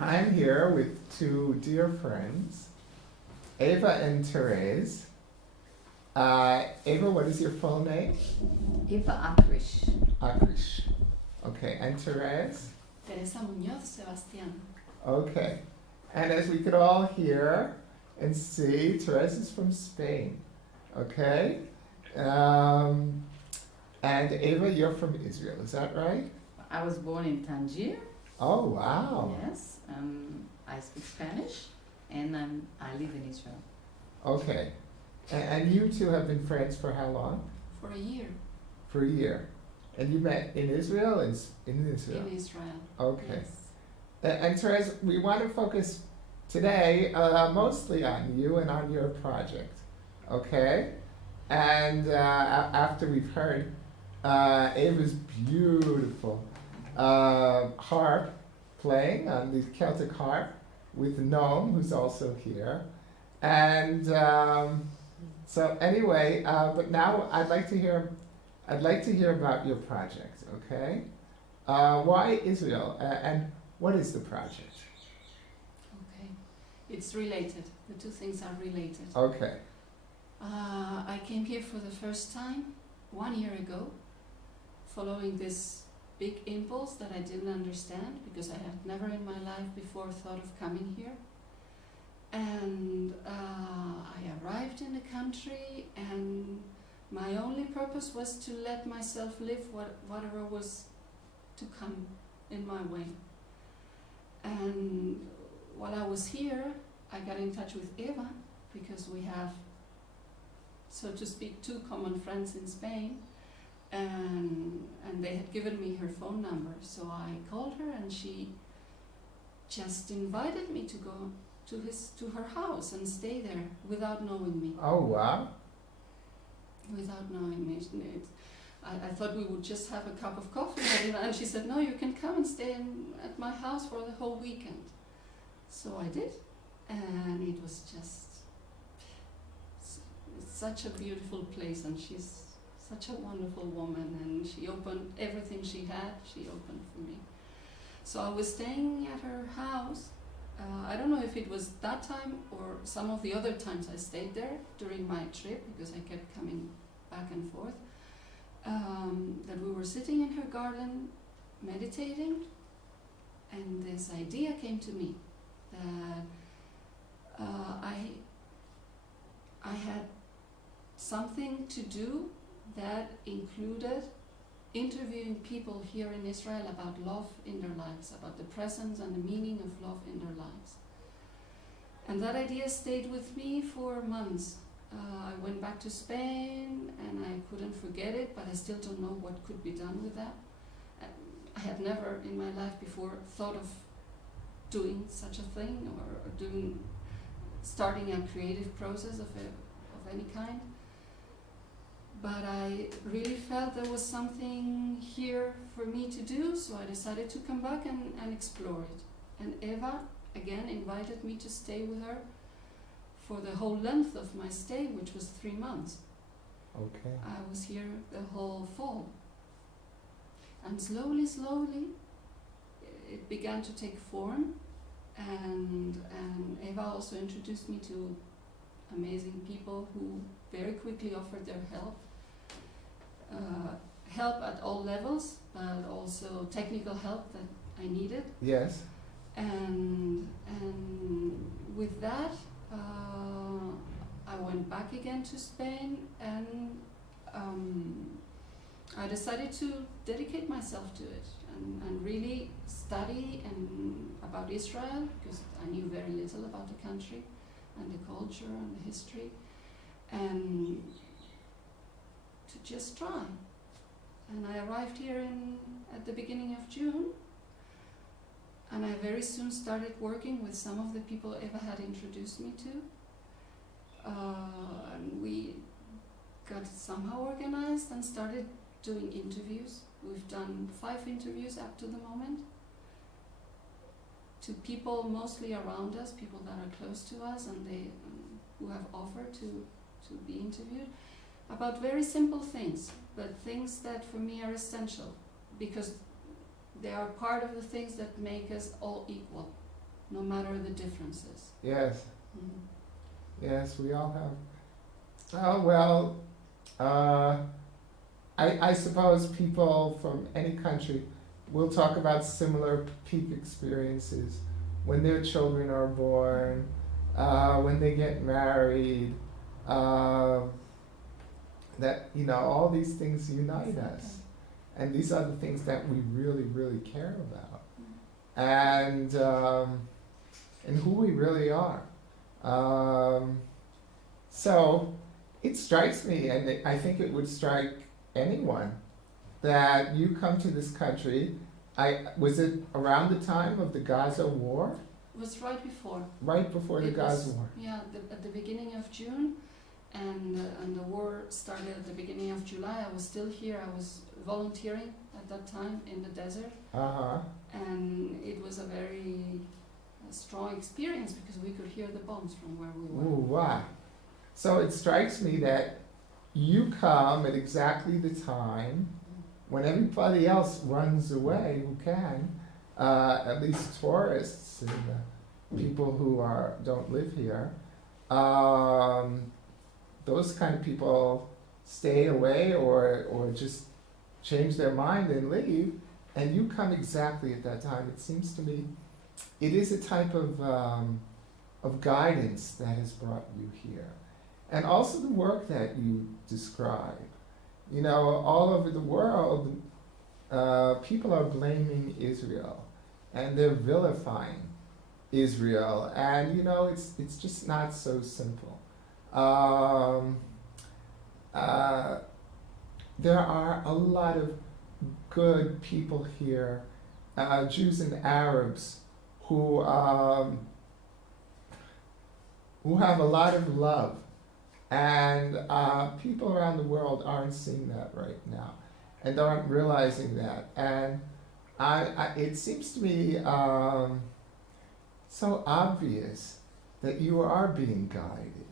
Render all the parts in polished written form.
I'm here with two dear friends, Eva and Therese. Eva, what is your full name? Eva Akrish. Akrish. Okay, and Therese? Theresa Munoz, Sebastion. Okay. And as we could all hear and see, Therese is from Spain. Okay? And Eva, you're from Israel, is that right? I was born in Tangier. Oh, wow. Yes. I speak Spanish, and I live in Israel. Okay. And you two have been friends for how long? For a year. For a year. And you met in Israel? In Israel? In Israel. Okay. Yes. And Therese, we want to focus today mostly on you and on your project, okay? And after we've heard Ava's beautiful harp playing on the Celtic harp with Noam, who's also here. And so anyway, but now I'd like to hear about your project, okay? Why Israel, and what is the project? Okay. It's related. The two things are related. Okay. I came here for the first time 1 year ago, following this big impulse that I didn't understand because I had never in my life before thought of coming here. And I arrived in the country, and my only purpose was to let myself live whatever was to come in my way. And while I was here, I got in touch with Eva because we have, so to speak, two common friends in Spain, and they had given me her phone number. So I called her, and she just invited me to go to her house and stay there without knowing me. Oh, wow. Without knowing me. I thought we would just have a cup of coffee, and she said, no, you can come and stay at my house for the whole weekend. So I did, and it was just such a beautiful place, and she's such a wonderful woman, and she opened everything she had, she opened for me. So I was staying at her house. I don't know if it was that time or some of the other times I stayed there during my trip, because I kept coming back and forth, that we were sitting in her garden meditating, and this idea came to me that I had something to do that included interviewing people here in Israel about love in their lives, about the presence and the meaning of love in their lives. And that idea stayed with me for months. I went back to Spain, and I couldn't forget it, but I still don't know what could be done with that. I had never in my life before thought of doing such a thing, or starting a creative process of any kind. But I really felt there was something here for me to do, so I decided to come back and explore it. And Eva, again, invited me to stay with her for the whole length of my stay, which was 3 months. Okay. I was here the whole fall. And slowly, it began to take form, and Eva also introduced me to amazing people who very quickly offered their help. Help at all levels, but also technical help that I needed. Yes. And with that, I went back again to Spain, and I decided to dedicate myself to it and really study about Israel, because I knew very little about the country and the culture and the history, and to just try. And I arrived here at the beginning of June, and I very soon started working with some of the people Eva had introduced me to, and we got somehow organized and started doing interviews. We've done 5 interviews up to the moment, to people mostly around us, people that are close to us, and they who have offered to be interviewed about very simple things, but things that for me are essential, because they are part of the things that make us all equal. no matter the differences. Yes. Mm. Yes, we all have. Oh, well, I suppose people from any country will talk about similar peak experiences when their children are born, when they get married, that, all these things unite us. And these are the things that we really, really care about. And who we really are. So it strikes me, and I think it would strike anyone, that you come to this country. Was it around the time of the Gaza war? It was right before. Right before the It Gaza was- war. Yeah, at the beginning of June, and the war started at the beginning of July. I was still here. I was volunteering at that time in the desert, Uh-huh. and it was a very strong experience because we could hear the bombs from where we were. Ooh, wow. So it strikes me that you come at exactly the time when everybody else runs away who can, at least tourists and people who don't live here. Those kind of people stay away or just change their mind and leave, and you come exactly at that time. It seems to me it is a type of guidance that has brought you here. And also the work that you describe. All over the world, people are blaming Israel, and they're vilifying Israel, and it's just not so simple. There are a lot of good people here, Jews and Arabs, who have a lot of love, and people around the world aren't seeing that right now, and aren't realizing that. And it seems to me so obvious that you are being guided,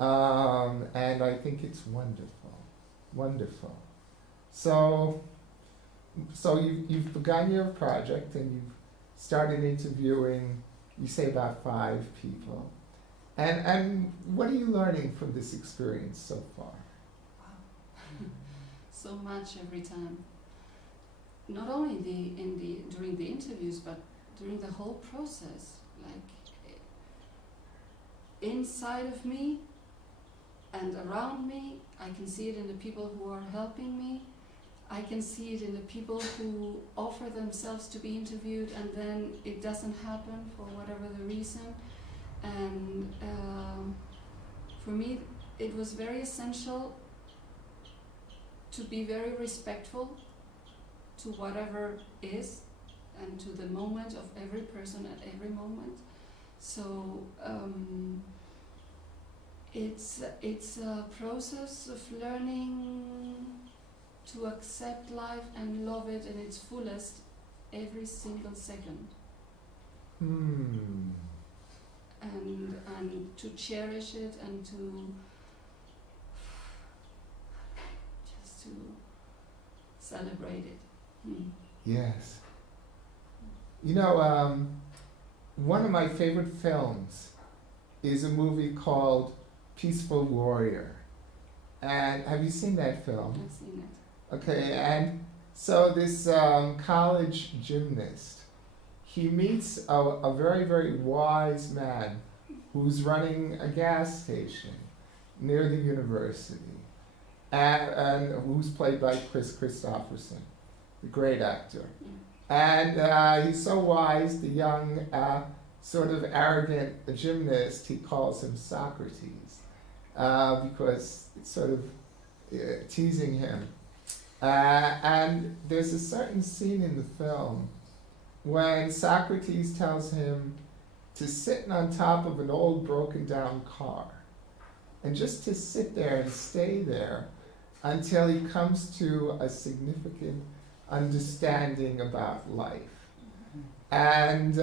and I think it's wonderful, wonderful. So you've begun your project, and you've started interviewing, you say, about 5 people. And what are you learning from this experience so far? So much every time. Not only during the interviews, but during the whole process. Like inside of me and around me, I can see it in the people who are helping me. I can see it in the people who offer themselves to be interviewed, and then it doesn't happen for whatever the reason. And for me, it was very essential to be very respectful to whatever is and to the moment of every person at every moment. So it's a process of learning to accept life and love it in its fullest every single second. And to cherish it, and to just to celebrate it. Yes. One of my favorite films is a movie called Peaceful Warrior. And have you seen that film? I've seen it. Okay, and so this college gymnast, he meets a very, very wise man who's running a gas station near the university, and who's played by Chris Christopherson, the great actor. And he's so wise, the young, sort of arrogant gymnast, he calls him Socrates, because it's sort of teasing him. And there's a certain scene in the film when Socrates tells him to sit on top of an old broken down car, and just to sit there and stay there until he comes to a significant understanding about life. And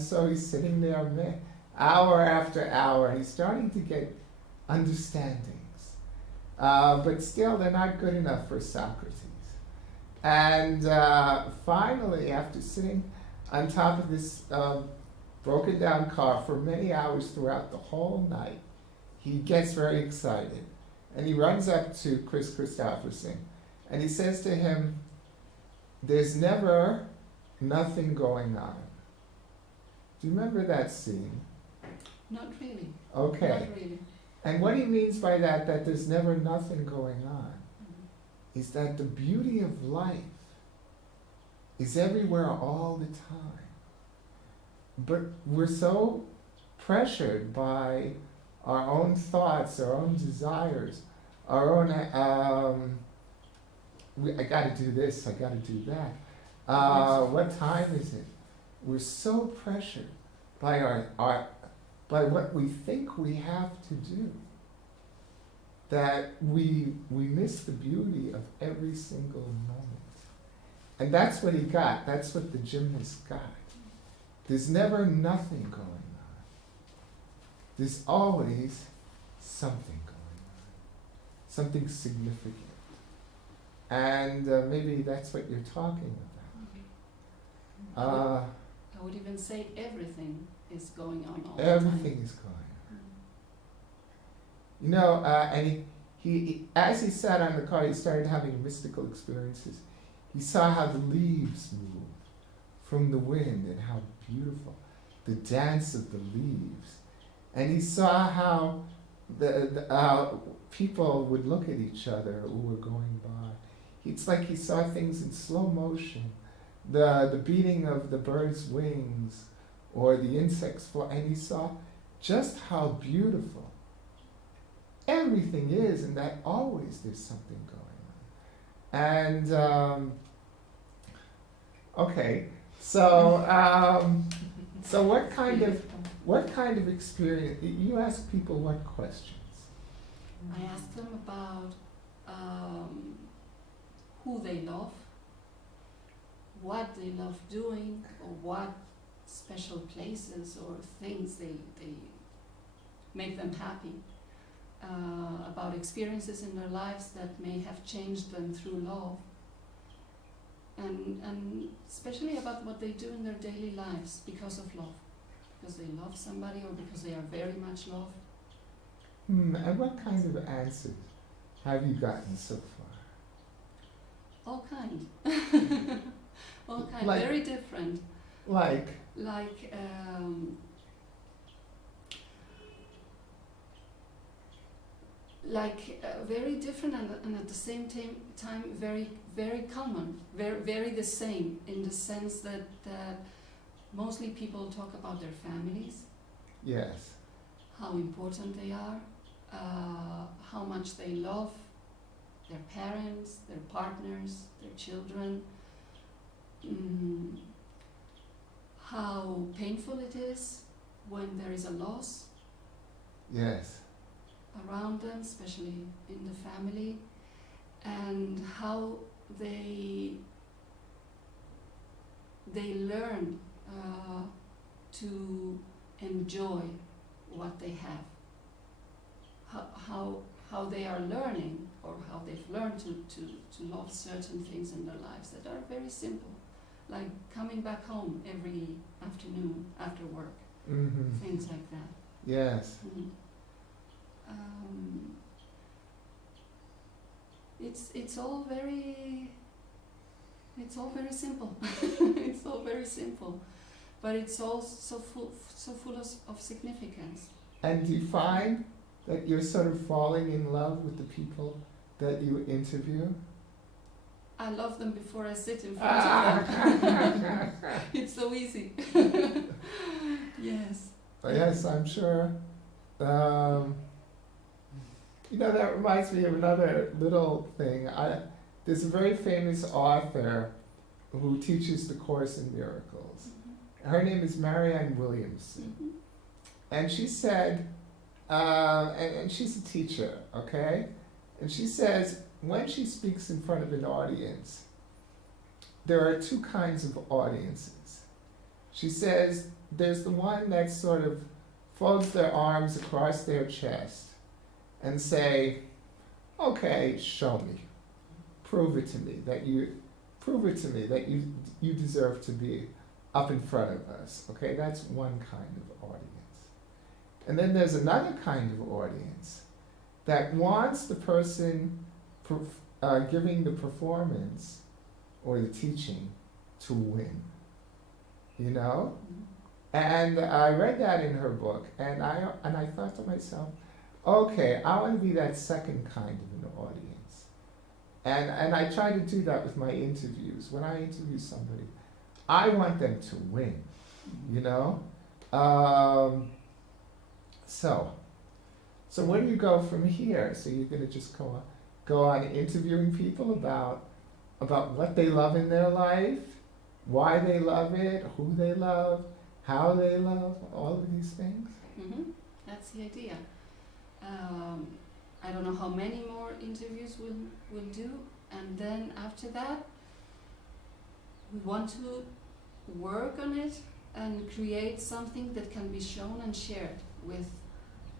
so he's sitting there hour after hour, and he's starting to get understandings. But still, they're not good enough for Socrates. And finally, after sitting on top of this broken down car for many hours throughout the whole night. He gets very excited. And he runs up to Chris Christopherson and he says to him, "There's never nothing going on." Do you remember that scene? Not really. Okay. Not really. And what he means by that there's never nothing going on, is that the beauty of life is everywhere all the time. But we're so pressured by our own thoughts, our own desires, our own, I gotta do this, I gotta do that. What time is it? We're so pressured by by what we think we have to do that we miss the beauty of every single moment. And that's what he got. That's what the gymnast got. There's never nothing going on. There's always something going on, something significant. And maybe that's what you're talking about. I would even say everything is going on all Everything the time. is going on. You know, and he, as he sat on the car, he started having mystical experiences. He saw how the leaves move from the wind and how beautiful, the dance of the leaves. And he saw how the people would look at each other who were going by. It's like he saw things in slow motion, the beating of the bird's wings or the insects fly, and he saw just how beautiful everything is, and that always there's something going on. And okay, so so what kind of experience? You ask people what questions? I asked them about who they love, what they love doing, or what special places or things they make them happy, about experiences in their lives that may have changed them through love, and especially about what they do in their daily lives because of love, because they love somebody or because they are very much loved. And what kinds of answers have you gotten so far? All kind. All kind, Like- very different. Like, very different and at the same time very, very common, very the same, in the sense that mostly people talk about their families, yes. how important they are, how much they love their parents, their partners, their children, how painful it is when there is a loss Yes. around them, especially in the family, and how they learn to enjoy what they have. How they are learning, or how they've learned to love certain things in their lives that are very simple, like coming back home every afternoon after work, Mm-hmm. things like that. Yes. It's all very simple. It's all very simple, but it's all so full of significance. And do you find that you're sort of falling in love with the people that you interview? I love them before I sit in front of them. It's so easy. Yes. Yes, I'm sure. You know, that reminds me of another little thing. There's a very famous author who teaches the Course in Miracles. Her name is Marianne Williamson. Mhm. And she said, and she's a teacher, okay? And she says, when she speaks in front of an audience, there are two kinds of audiences. She says, there's the one that sort of folds their arms across their chest and say, okay, show me. Prove it to me that you deserve to be up in front of us. Okay, that's one kind of audience. And then there's another kind of audience that wants the person giving the performance or the teaching to win. You know? And I read that in her book, and I thought to myself, okay, I want to be that second kind of an audience. And I try to do that with my interviews. When I interview somebody, I want them to win, you know? So where do you go from here? So you're going to just go on interviewing people about what they love in their life, why they love it, who they love, how they love, all of these things? Mm-hmm. That's the idea. I don't know how many more interviews we'll do, and then after that, we want to work on it and create something that can be shown and shared with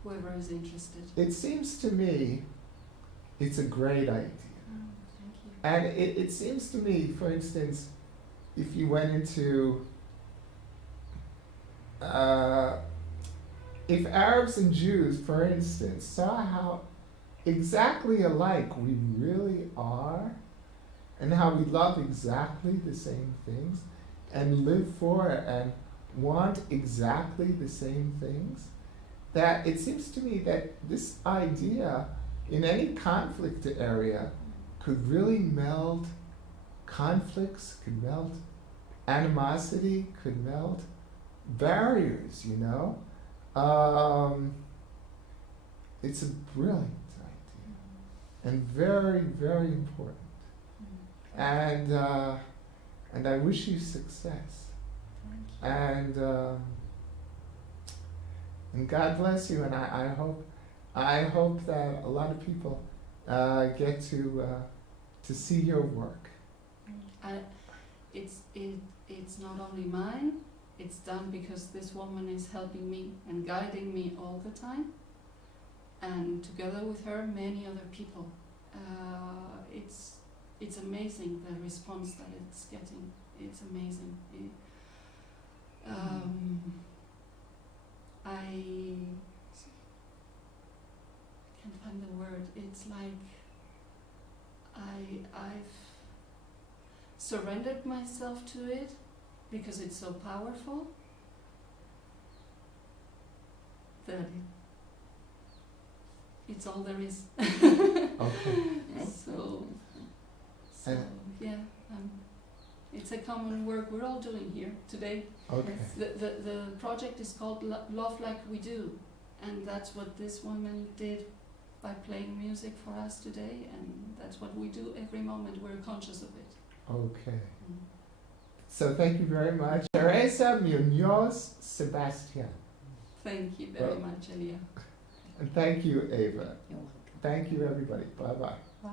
whoever is interested. It seems to me it's a great idea. Thank you. And it seems to me, for instance, if you went into, if Arabs and Jews, for instance, saw how exactly alike we really are, and how we love exactly the same things, and live for and want exactly the same things, that it seems to me that this idea in any conflict area could really meld conflicts, could melt animosity, could melt barriers, you know? It's a brilliant idea and very, very important. And I wish you success. And God bless you. And I hope that a lot of people get to see your work. It's not only mine. It's done because this woman is helping me and guiding me all the time, and together with her, many other people. It's amazing the response that it's getting. It's amazing. I can't find the word. It's like I've surrendered myself to it because it's so powerful that it's all there is. Okay. So yeah, it's a common work we're all doing here today. Okay. The project is called Love Like We Do, and that's what this woman did by playing music for us today, and that's what we do every moment we're conscious of it. Okay. So thank you very much. Theresa, Munoz, Sebastion. Thank you very much, Elia. And thank you, Ava. You're welcome. Thank you, everybody. Bye-bye. Bye.